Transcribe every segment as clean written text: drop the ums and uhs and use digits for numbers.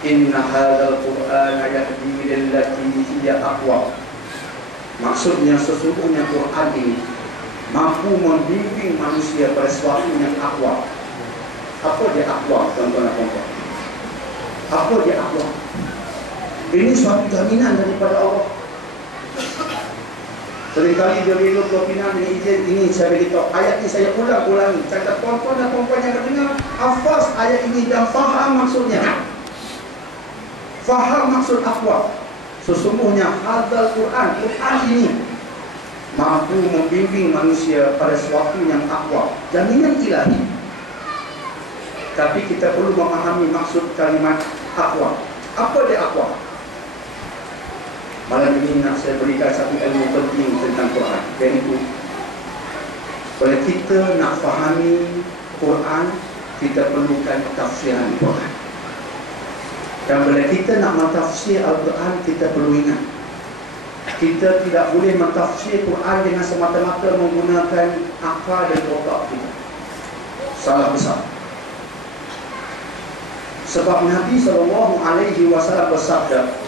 Inna hadzal Qur'ana yahdi lillati hiya aqwam. Maksudnya sesungguhnya Quran ini mampu membimbing manusia pada sesuatu yang aqwam. Apa dia aqwam, tuan-tuan dan puan-puan? Apa dia aqwam? Ini suatu jaminan daripada Allah. Seringkali dia minum pimpinan dengan izin ini saya beritahu ayat ini saya ulang-ulangi. Cakap tuan-tuan dan puan-puan yang mendengar, hafaz ayat ini dan faham maksudnya. Faham maksud aqwam. Sesungguhnya hadzal Quran ini mampu membimbing manusia pada sesuatu yang aqwam. Jaminan ilahi. Tapi kita perlu memahami maksud kalimat aqwam. Apa dia aqwam? Malam ini nak saya berikan satu ilmu penting tentang Quran. Iaitu kalau kita nak fahami Quran, kita perlukan tafsiran Quran. Dan bila kita nak mentafsir Al-Quran, kita perlu ingat, kita tidak boleh mentafsir Quran dengan semata-mata menggunakan akal dan otak kita. Salah besar. Sebab Nabi SAW bersabda,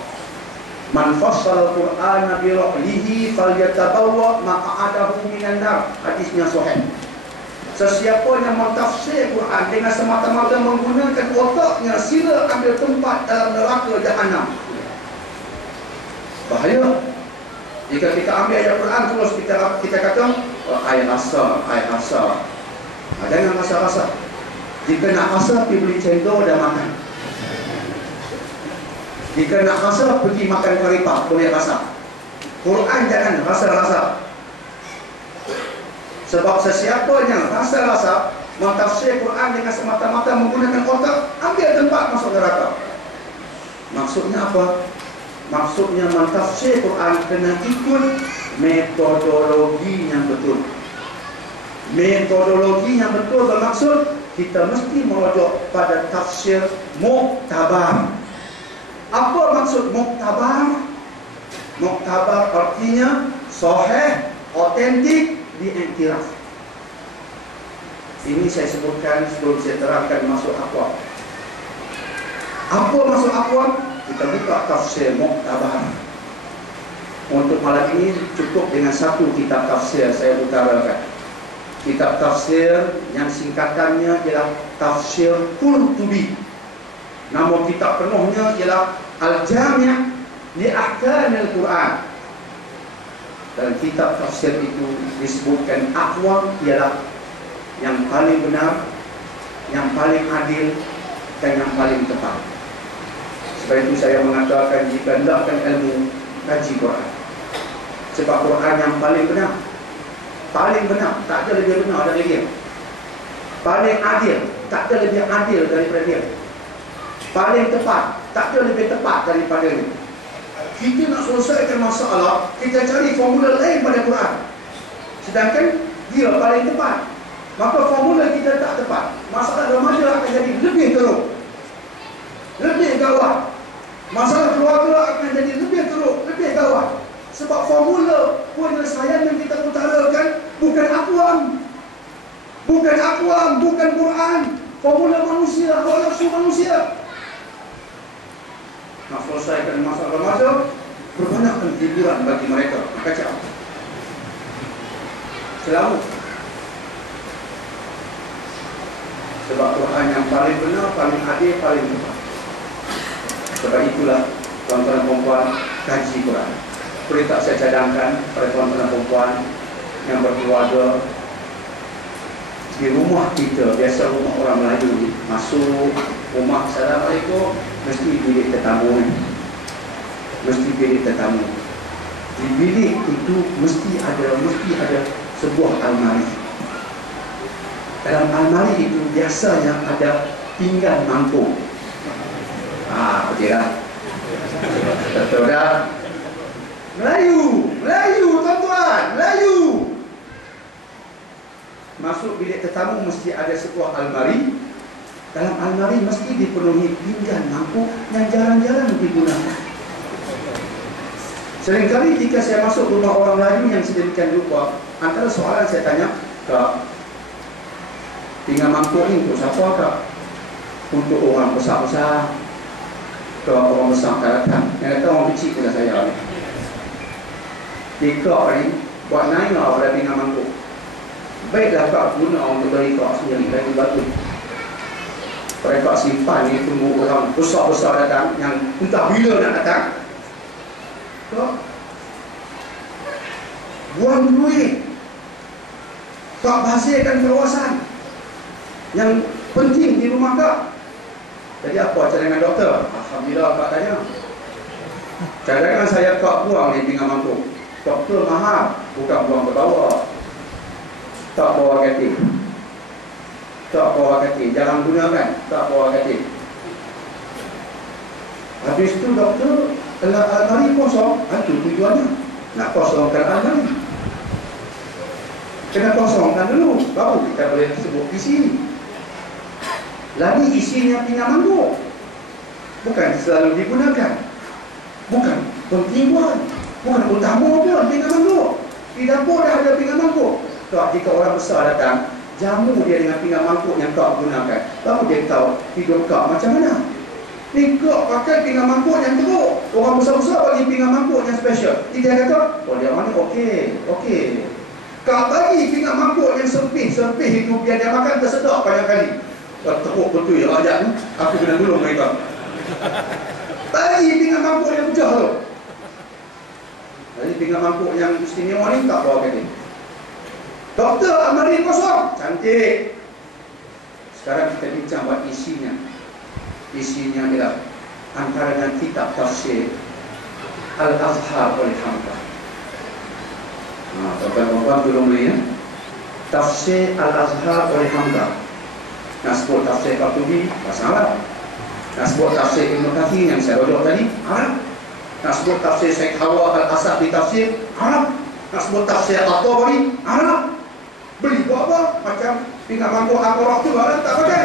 "Man fassala al-Qur'ana bi ra'lihi falyatabawwa maq'adahu minan nar." Hadisnya sahih. Sesiapa yang mentafsir Quran dengan semata-mata menggunakan otaknya, sila ambil tempat dalam neraka Jahannam. Bahaya. Jika kita ambil ayat Quran terus kita kata ayat rasa. Jangan rasa-rasa. Jika nak rasa, pergi beli cendol dan makan. Jika nak rasa, pergi makan karipap, boleh rasa. Quran jangan rasa-rasa. Sebab sesiapa yang rasa-rasa mentafsir Quran dengan semata-mata menggunakan otak, ambil tempat masuk neraka. Maksudnya apa? Maksudnya mentafsir Quran kena ikut metodologi yang betul. Metodologi yang betul bermaksud kita mesti merujuk pada tafsir muktabar. Apa maksud muktabar? Muktabar artinya sahih, otentik, diiktiraf. Ini saya sebutkan sebelum saya terangkan masuk aqwam. Apa masuk aqwam? Kita buka tafsir muktabar. Untuk malam ini cukup dengan satu kitab tafsir saya utarakan. Kitab tafsir yang singkatannya ialah Tafsir Qurtubi. Nama kitab penuhnya ialah Al-Jami' li Ahkamil Quran. Dan kitab tafsir itu disebutkan aqwam ialah yang paling benar, yang paling adil, dan yang paling tepat. Sebab itu saya mengatakan jika hendakkan ilmu, kaji Quran. Sebab Quran yang paling benar, tak ada lebih benar dari dia. Paling adil, tak ada lebih adil daripada dia. Paling tepat, tak ada lebih tepat daripada dia. Kita nak selesaikan masalah, kita cari formula lain pada Quran. Sedangkan dia paling tepat. Maka formula kita tak tepat. Masalah remaja akan jadi lebih teruk, lebih gawat. Masalah keluarga akan jadi lebih teruk, lebih gawat. Sebab formula penyelesaian yang kita utarakan bukan aqwam, bukan Quran. Formula manusia, hawa nafsu manusia. Nak selesaikan masalah remaja, berbanyakkan hiburan bagi mereka. Kacau. Selamat. Sebab Quran yang paling benar, paling adil, paling tepat. Sebab itulah tuan-tuan dan puan-puan, kaji Quran. Boleh tak saya cadangkan pada tuan-tuan dan puan-puan yang berkeluarga, di rumah kita, biasa rumah orang Melayu, masuk rumah, Assalamualaikum, mesti bilik tetamu. Mesti bilik tetamu. Di bilik itu mesti ada sebuah almari. Dalam almari itu biasanya ada pinggan mangkuk. Betul tak? Betul tak? Melayu tuan-tuan, Melayu. Masuk bilik tetamu mesti ada sebuah almari. Dalam almari mesti dipenuhi pinggan mangkuk yang jarang-jarang digunakan. Seringkali jika saya masuk rumah orang Melayu yang sedemikian rupa, antara soalan saya tanya, "Kak, pinggan mangkuk ini untuk siapa, Kak?" "Untuk orang besar-besar." Kalau orang besar tak datang, yang datang orang kecil pada saya ni. Tikak ni buat naik pada pinggan mangkuk. Baiklah kak guna untuk beri kak sendiri lagi batu. Mereka simpan ni tunggu orang besar-besar datang yang entah bila nak datang. Kak buang duit, kak hasilkan kawasan yang penting di rumah kak. Jadi apa cadangan doktor? Alhamdulillah kak tanya. Cadangan saya kak buang di pinggan mangkuk. Doktor mahal, bukan buang ke bawah. Tak bawa katil. Tak bawa katil. Jangan gunakan. Tak bawa katil. Habis tu doktor, almari kosong. Itu tujuannya. Nak kosongkan almari. Kena kosongkan dulu. Baru kita boleh sebut isi. Lagi isinya pinggan mangkuk. Bukan selalu digunakan. Bukan pentingwan. Bukan utama pun pinggan mangkuk. Di dapur dah ada pinggan mangkuk. Kak, jika orang besar datang, jamu dia dengan pinggan mangkuk yang kak gunakan. Baru dia tahu hidup kak macam mana. Ni kak pakai pinggan mangkuk yang teruk. Orang besar-besar bagi pinggan mangkuk yang special. Dia kata, oh dia mana okey. Kak bagi pinggan mangkuk yang sempit itu biar dia makan tersedap banyak kali. Teruk betul ya rakyat ni. Aku kena tolong mereka. Bagi pinggan mangkuk yang pecah tu. Jadi pinggan mangkuk yang istimewa ni tak bawa katil. Doktor, almari kosong. Cantik. Sekarang kita bincang buat isinya. Isinya adalah antara dengan kitab tafsir Al-Azhar oleh Hamka. Tuan-tuan belum beli ya. Tafsir Al-Azhar oleh Hamka. Nak sebut tafsir Qurtubi, bahasa Arab. Nak sebut tafsir Ibn Kathir yang saya rojok tadi, Arab. Nak sebut tafsir Syekh Hawa Al-Asad di tafsir, Arab. Nak sebut tafsir At-Tabari, Arab. Beli buat apa? Macam pinggan mangkuk Al-Qur'an tu Arab tak pakai.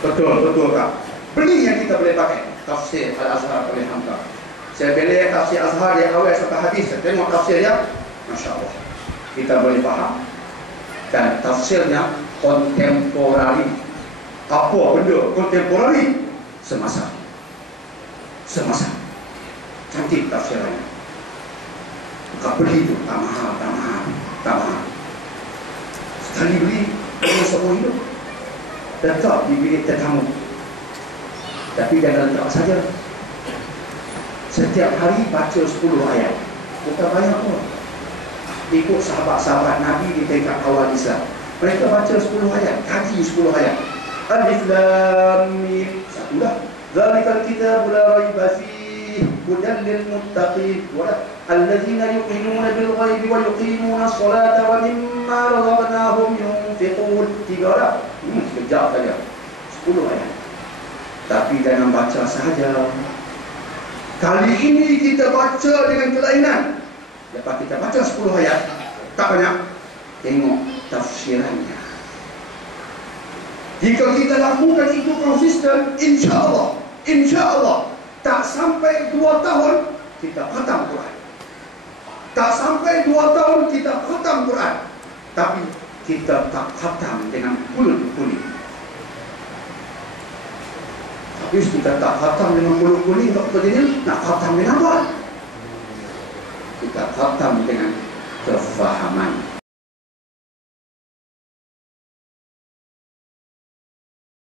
Betul kak. Beli yang kita boleh pakai. Tafsir Al-Azhar oleh Hamka. Saya beli tafsir Azhar dia awal sampai hadis. Saya tengok tafsir dia, Masya Allah. Kita boleh faham. Dan tafsirnya kontemporari. Apa benda kontemporari? Semasa. Cantik tafsirannya. Maka beli tu tak mahal. Sekali beli seumur hidup. Letak di bilik tetamu. Tapi jangan letak saja. Setiap hari baca 10 ayat. Bukan banyak pun. Ikut sahabat-sahabat Nabi di tingkat awal Islam. Mereka baca 10 ayat, kaji 10 ayat. Alif Lam Mim. Satu dah. Zalikal kitabul la raiba fihi hudan lil muttaqin. Allazina yu'minuna bil ghaibi wa yuqimuna as-salata wa mimma razaqnahum yunfiqun. 3 dah. Sekejap saja. 10 ayat. Tapi jangan baca sahaja. Kali ini kita baca dengan kelainan. Lepas kita baca 10 ayat, tak banyak. Tengok tafsirannya. Jika kita lakukan itu konsisten, insya Allah tak sampai 2 tahun kita khatam Quran. Tak sampai 2 tahun kita khatam Quran. Tapi kita tak khatam dengan kulit. Habis kita tak khatam dengan kulit, nak khatam dengan apa? Kita khatam dengan kefahaman.